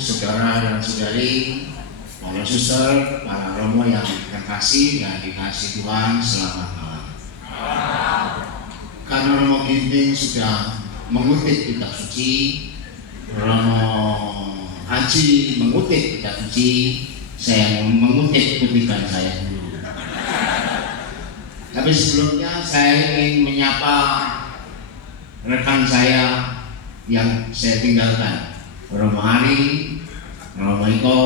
saudara dan saudari, para suster, para romo yang terkasih dan dikasih Tuhan, selamat malam. Karena Romo Ginting sudah mengutip kitab suci, Romo Haji mengutip kitab suci, saya mengutip kutipan saya dulu. Tapi sebelumnya saya ingin menyapa rekan saya yang saya tinggalkan, Romo Ari, Romo Iko,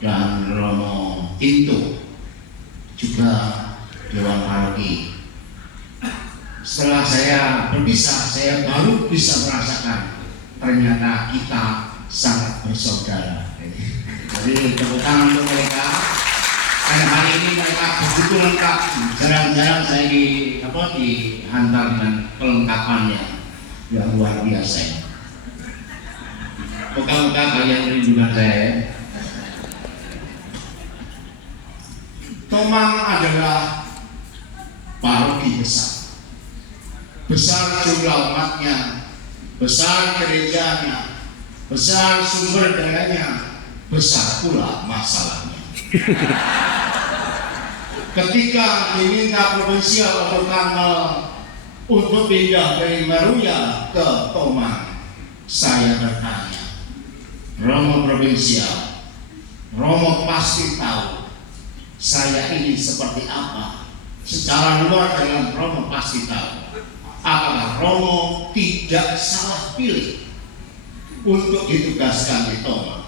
dan Romo Tinto, juga Dewan Paroki. Setelah saya berpisah, saya baru bisa merasakan ternyata kita sangat bersaudara. Jadi tepuk tangan untuk mereka. Karena hari ini mereka begitu lengkap. Jarang-jarang saya dihantar dengan kelengkapannya yang luar biasa. Moga-moga kalian rindukan saya. Tomang adalah paroki besar. Besar jumlah umatnya, besar gerejanya, besar sumber dayanya, besar pula masalahnya. Ketika diminta provinsial atau Karmel untuk pindah dari Meruya ke Tomang, saya bertanya, Romo provinsial, Romo pasti tahu saya ini seperti apa. Secara luar dengan Romo pasti tahu. Apakah Romo tidak salah pilih untuk ditugaskan di Tomang?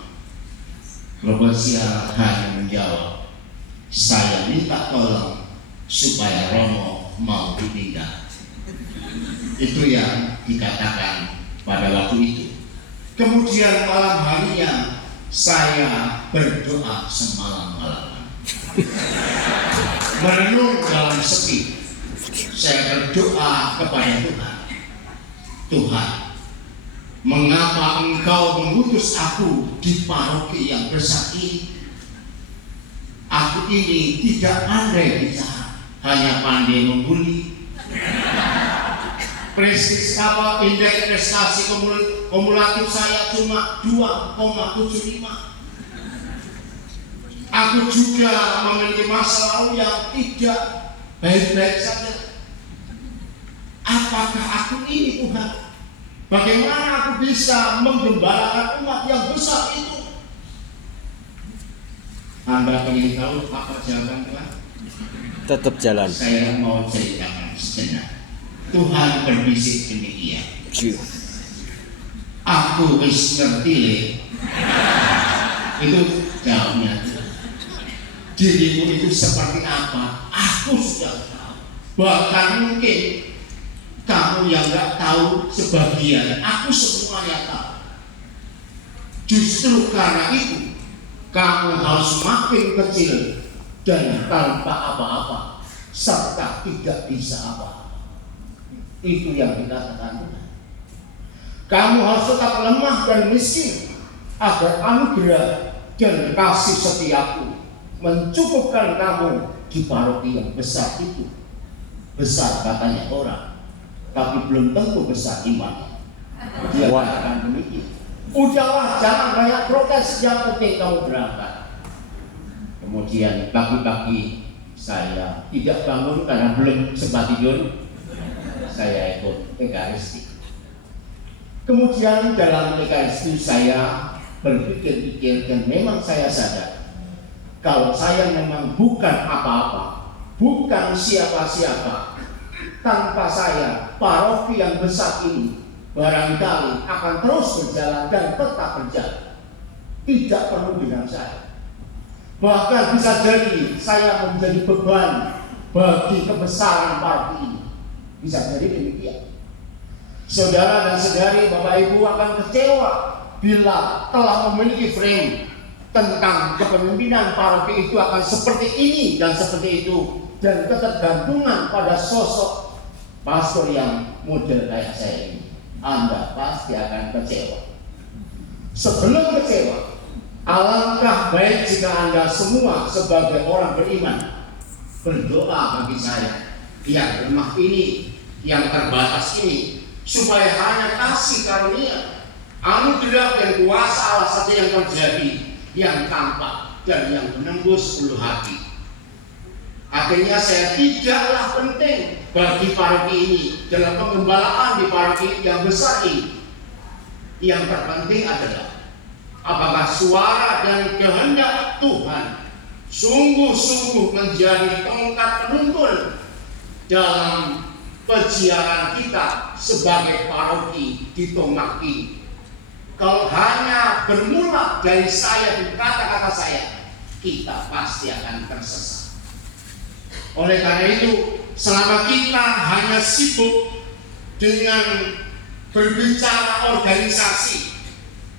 Provinsial hanya menjawab, saya minta tolong supaya Romo mau dipindah. Itu yang dikatakan pada waktu itu. Kemudian malam harinya saya berdoa semalam-malaman, merenung dalam sepi. Saya berdoa kepada Tuhan, Tuhan, mengapa Engkau mengutus aku di paroki yang besar ini? Aku ini tidak pandai bicara, hanya pandai membuli. Indeks prestasi kumulatif saya cuma 2,75. Aku juga memiliki masa lalu yang tidak baik-baik saja. Apakah aku ini Tuhan? Bagaimana aku bisa menggembalakan umat yang besar itu? Anda ingin tahu apa jawaban Tuhan? Tetap jalan. Saya mau ceritakan sejenak. Tuhan berbisik demikian. Aku wis ngerti le. Itu jawabnya. Dirimu itu seperti apa? Aku sudah tahu. Bahkan mungkin kamu yang nggak tahu sebagian, aku semuanya tahu. Justru karena itu, kamu harus makin kecil dan tanpa apa-apa, serta tidak bisa apa-apa. Itu yang dikatakan Tuhan. Kamu harus tetap lemah dan miskin, agar anugerah dan kasih setiaku mencukupkan kamu di paroki yang besar itu. Besar katanya orang, tapi belum tentu besar imannya. Dia katakan demikian. Udahlah, jangan banyak protes, yang penting kamu berangkat. Kemudian pagi-pagi saya tidak bangun karena belum sempat tidur. Saya ikut Ekaristi. Kemudian dalam Ekaristi saya berpikir-pikir dan memang saya sadar kalau saya memang bukan apa-apa, bukan siapa-siapa. Tanpa saya, paroki yang besar ini barangkali akan terus berjalan dan tetap berjalan. Tidak perlu dengan saya. Bahkan bisa jadi saya menjadi beban bagi kebesaran paroki ini. Bisa jadi demikian. Saudara dan saudari, Bapak Ibu akan kecewa bila telah memiliki frame tentang kepemimpinan paroki itu akan seperti ini dan seperti itu, dan ketergantungan pada sosok pastor yang model kayak saya ini. Anda pasti akan kecewa. Sebelum kecewa, alangkah baik jika Anda semua sebagai orang beriman berdoa bagi saya yang lemah ini, yang terbatas ini, supaya hanya kasih karunia anugerah dan kuasa Allah saja yang terjadi, yang tampak dan yang menembus ulu hati. Akhirnya saya tidaklah penting bagi paroki ini dalam pengembalaan di paroki yang besar ini. Yang terpenting adalah apakah suara dan kehendak Tuhan sungguh-sungguh menjadi tongkat penuntun dalam peziarah kita sebagai paroki di Tomak ini. Kalau hanya bermula dari saya dan kata-kata saya, kita pasti akan tersesat. Oleh karena itu, selama kita hanya sibuk dengan berbicara organisasi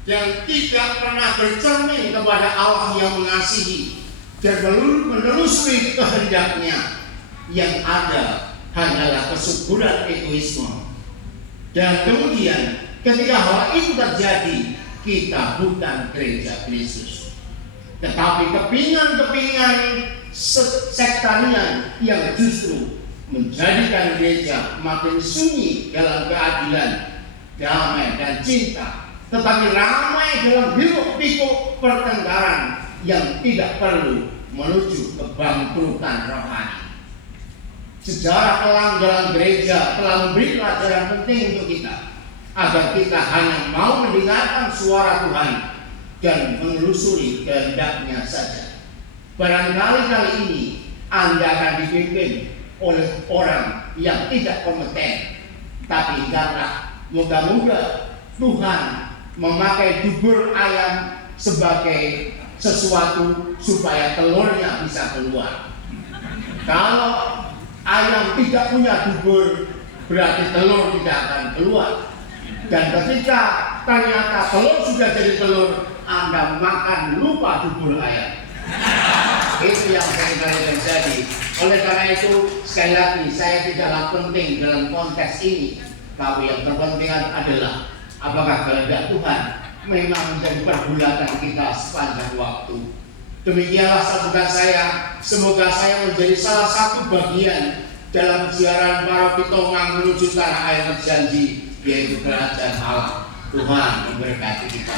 yang tidak pernah bercermin kepada Allah yang mengasihi dan menelusuri kehendaknya, yang ada hanyalah kesuburan egoisme. Dan kemudian ketika hal itu terjadi, kita bukan gereja Kristus, tetapi kepingan-kepingan sektarian yang justru menjadikan gereja makin sunyi dalam keadilan, damai dan cinta, tetapi ramai dalam hiruk-pikuk pertengkaran yang tidak perlu menuju kebangkrutan rohani. Sejarah kelam dalam gereja telah memberi pelajaran penting untuk kita, agar kita hanya mau mendengarkan suara Tuhan dan menelusuri kehendaknya saja. Barangkali kali ini Anda akan dipimpin oleh orang yang tidak kompeten, tapi ingatlah, moga-moga Tuhan memakai dubur ayam sebagai sesuatu supaya telurnya bisa keluar. Kalau ayam tidak punya dubur, berarti telur tidak akan keluar. Dan ketika ternyata telur sudah jadi telur, Anda makan lupa dubur ayam. Itu yang seringkali terjadi. Oleh karena itu, sekali lagi, saya tidaklah penting dalam konteks ini, tapi yang terpenting adalah apakah kehendak Tuhan memang menjadi pergulatan kita sepanjang waktu. Demikianlah sambutan saya. Semoga saya menjadi salah satu bagian dalam ziarah paroki Tomang menuju tanah air terjanji, yaitu kerajaan Allah. Tuhan memberkati kita.